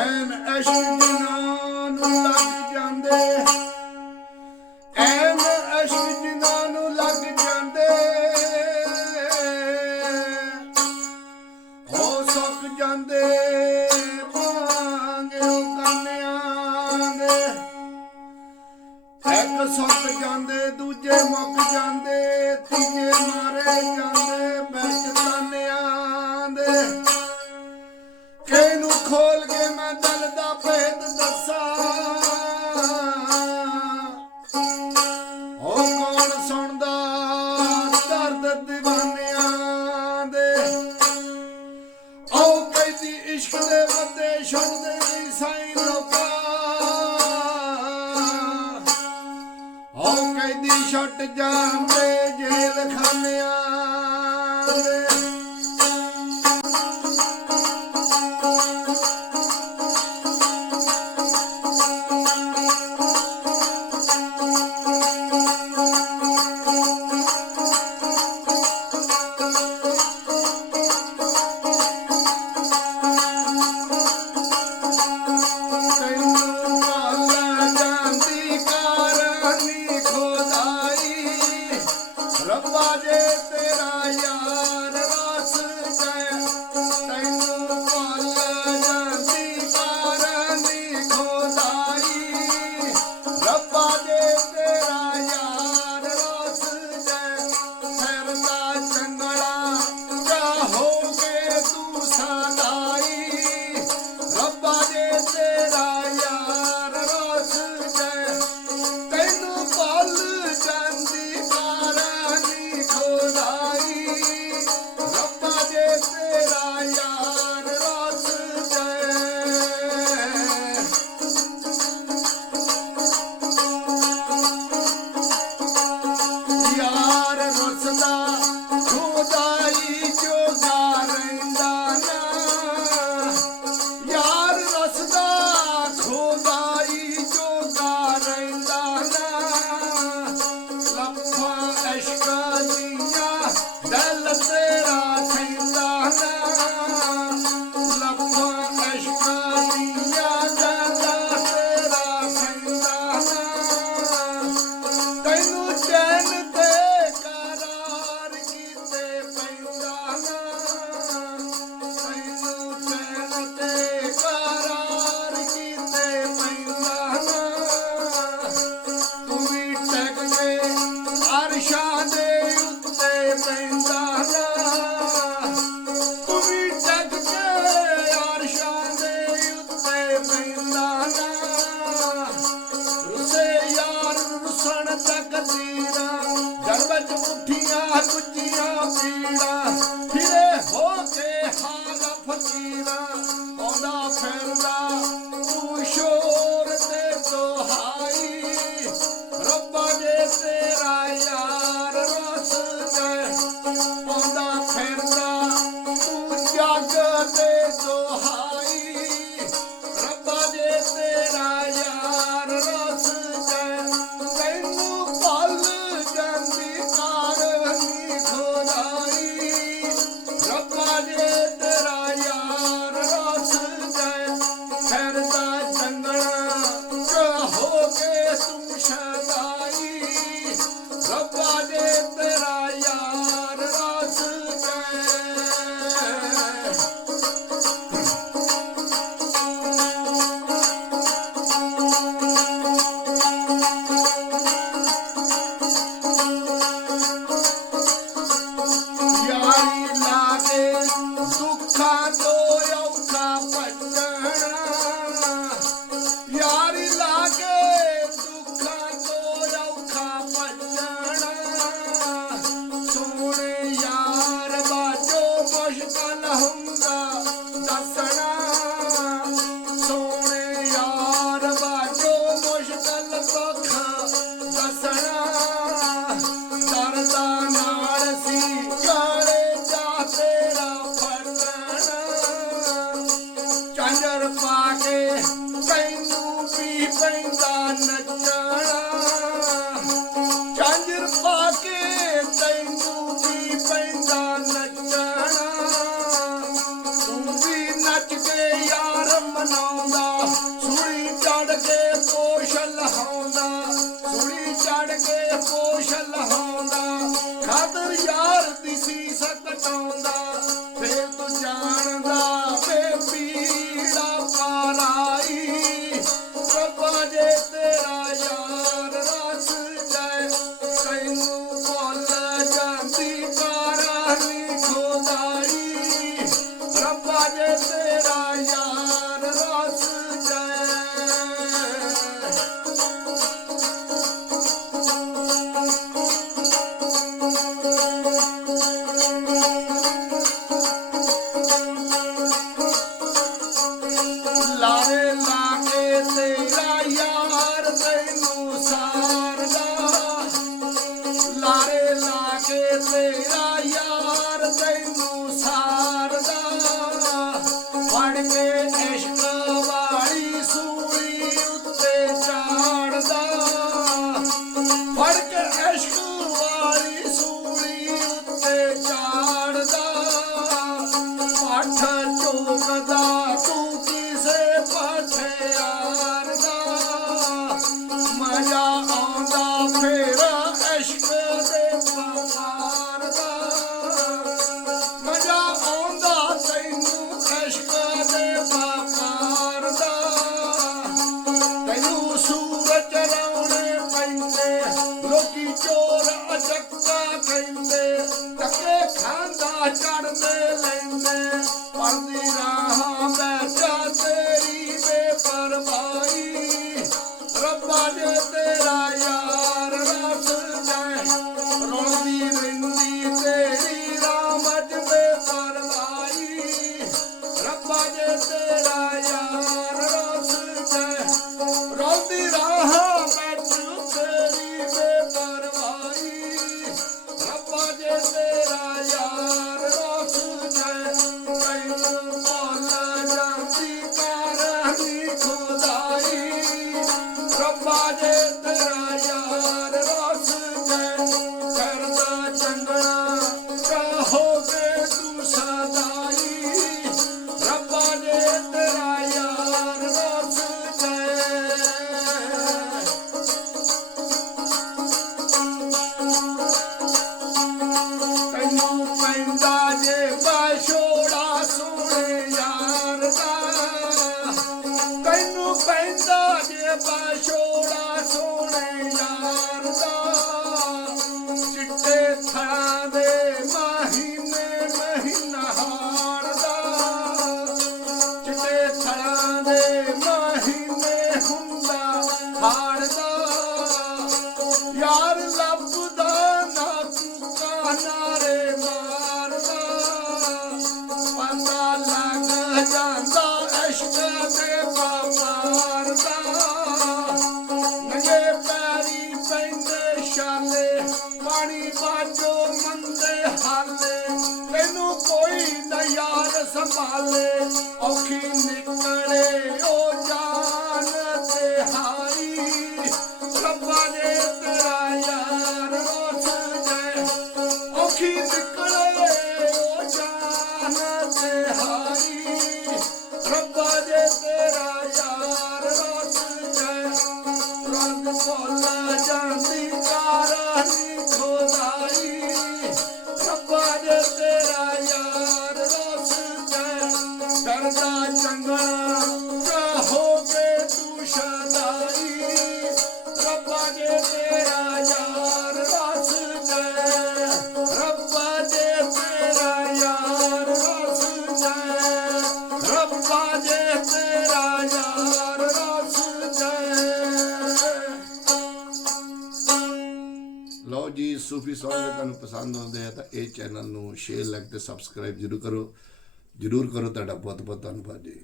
ਐਨ ਅਸ਼ਜਨਾ ਨੂੰ ਲੱਗ ਜਾਂਦੇ। ਐਨ ਅਸ਼ਜਨਾ ਨੂੰ ਲੱਗ ਜਾਂਦੇ। ਹੋ ਸਕ ਜਾਂਦੇ ਭਾਂਗੇ ਉਹ ਕੰਨਿਆਂ ਦੇ ਇੱਕ ਸੱਤ ਜਾਂਦੇ, ਦੂਜੇ ਮੁੱਕ ਜਾਂਦੇ, ਤੀਜੇ ਮਾਰੇ ਜਾਂਦੇ। ਜੱਟ ਜਾਂਦੇ ਜੇਲ ਖਾਨਿਆਂ ਪਾ ਕੇ पाके ਵੀ ਪੈਂਦਾ ਚੜ ਕੇ ਪੋਸ਼ ਲਹਾਉਂਦਾ ਸੂਲੀ ਚੜ ਕੇ ਪੋਸ਼ ਲਹਾਉਂਦਾ ਖਾਦਰ ਯਾਰ ਦੀ ਸੀਸ ਕਟਾਉਂਦਾ ਫੇਰ ਤੂੰ ਜਾਣਦਾ ਵੇ ਪੀੜਾ ਪਾਰਾਈ, ਰੱਬਾ ਜੇ ਤੇਰਾ ਯਾਰ ਰਸ ਜਾਏ, ਤੈਨੂੰ ਭੁੱਲ ਜਾਂਦੀ ਕਾਰਾਨੀ ਖੋਦਾਈ। ਫੜ ਕੇ ਜੇ ਬਾਸ਼ੋੜਾ ਸੋਹਣੇ ਯਾਰ ਦਾ। ਚਿੱਟੇ ਥਾਂ ਦੇ ਮਹੀਨੇ ਮਹੀਨਾ ਹਾਰ ਦਾ ਚਿੱਟੇ ਥਾਂ ਦੇ ਮਹੀਨੇ ਸੰਭਾਲੇ, ਔਖੀ ਨਿਕਲੇ ਉਹ ਜਾਨ ਤੇ ਹਾਈ। ਰੱਬਾ ਨੇ ਤੇਰਾ ਯਾਰ ਰੋਸ ਜਾਏ ਔਖੀ ਨਿਕਲੇ ਉਹ ਜਾਨ ਤੇ ਹਾਈ। ਰੱਬਾ ਜੇ ਤੇਰਾ ਕਰਦਾ ਚੰਗਣਾ ਕਹੋਗੇ ਤੂੰ ਸ਼ਦਾਈ ਰੱਬਾ ਜੇ ਤੇਰਾ ਯਾਰ ਰਸ ਜਾਏ ਰੱਬਾ ਜੇ ਤੇਰਾ ਯਾਰ ਰਸ ਜਾਏ ਰੱਬਾ ਜੇ ਤੇਰਾ ਯਾਰ ਰਸ ਜਾਏ ਲਓ ਜੀ, ਸੂਫੀ Song ਤੁਹਾਨੂੰ ਪਸੰਦ ਆਉਂਦੇ ਆ ਤਾਂ ਇਹ ਚੈਨਲ ਨੂੰ ਸ਼ੇਅਰ ਲਾਈਕ ਤੇ ਸਬਸਕ੍ਰਾਈਬ ਜਰੂਰ ਕਰੋ। ਜਰੂਰ ਕਰੋ ਤੁਹਾਡਾ ਬਹੁਤ ਬਹੁਤ ਧੰਨਵਾਦ ਜੀ।